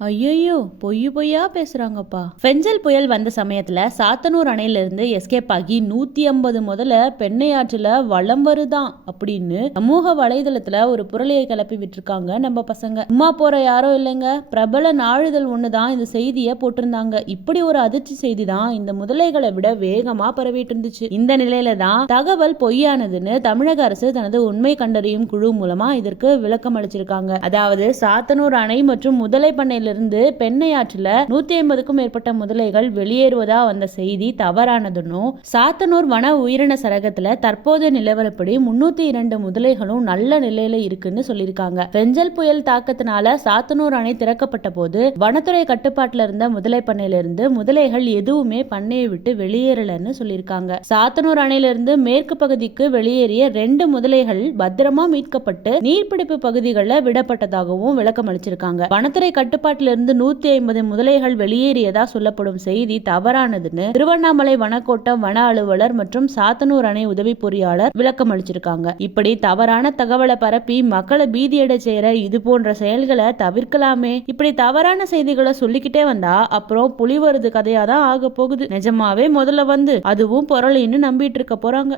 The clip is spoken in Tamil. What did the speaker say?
ஐயையோ! பொய்யா பேசுறாங்கப்பா. பெஞ்சல் புயல் வந்த சமயத்துல சாத்தனூர் அணையிலிருந்து எஸ்கேப் ஆகி 150 முதல்ல பெண்ணையாற்றுல வலம் வருதாம் அப்படின்னு சமூக வலைதளத்துல ஒரு புரளியை கிளப்பி விட்டுருக்காங்க நம்ம பசங்க. சும்மா போற யாரோ இல்லைங்க, பிரபல நாளிதழ் ஒண்ணுதான் இந்த செய்தியை போட்டிருந்தாங்க. இப்படி ஒரு அதிர்ச்சி செய்தி தான் இந்த முதலைகளை விட வேகமா பரவிட்டு இருந்துச்சு. இந்த நிலையில தான் தகவல் பொய்யானதுன்னு தமிழக அரசு தனது உண்மை கண்டறியும் குழு மூலமா இதற்கு விளக்கம் அளிச்சிருக்காங்க. அதாவது சாத்தனூர் அணை மற்றும் முதலை பண்ணை இருந்து பெண்ணையாற்றுல 150க்கும் மேற்பட்ட முதலைகள் வெளியேறுவதா வந்த செய்தி தவறானதுன்னும், சாத்தனூர் வன உயிரின சரகத்துல தற்போதைய நிலவரப்படி 302 முதலைகளும் நல்ல நிலையில இருக்குன்னு சொல்லியிருக்காங்க. பெஞ்சல் புயல் தாக்கத்தினால சாத்தனூர் அணை திறக்கப்பட்ட போது வனத்துறை கட்டுப்பாட்டுல இருந்த முதலை பண்ணையிலிருந்து முதலைகள் எதுவுமே பண்ணையை விட்டு வெளியேறலன்னு சொல்லியிருக்காங்க. சாத்தனூர் அணையிலிருந்து மேற்கு பகுதிக்கு வெளியேறிய 2 முதலைகள் பத்திரமா மீட்கப்பட்டு நீர்பிடிப்பு பகுதிகளில் விடப்பட்டதாகவும் விளக்கம் அளிச்சிருக்காங்க. வனத்துறை கட்டுப்பாட்டு இருந்து 150 முதலைகள் வெளியேறியதா சொல்லப்படும் செய்தி தவறானதுன்னு திருவண்ணாமலை வனக்கோட்டம் வன அலுவலர் மற்றும் சாத்தனூர் அணை உதவி பொறியாளர் விளக்கம் அளிச்சிருக்காங்க. இப்படி தவறான தகவலை பரப்பி மக்களை பீதியடை செய்யற இது போன்ற செயல்களை தவிர்க்கலாமே. இப்படி தவறான செய்திகளை சொல்லிக்கிட்டே வந்தா அப்புறம் புலி வருது கதையாதான் ஆக போகுது. நிஜமாவே முதல்ல வந்து அதுவும் பொருளின்னு நம்பிட்டு இருக்க போறாங்க.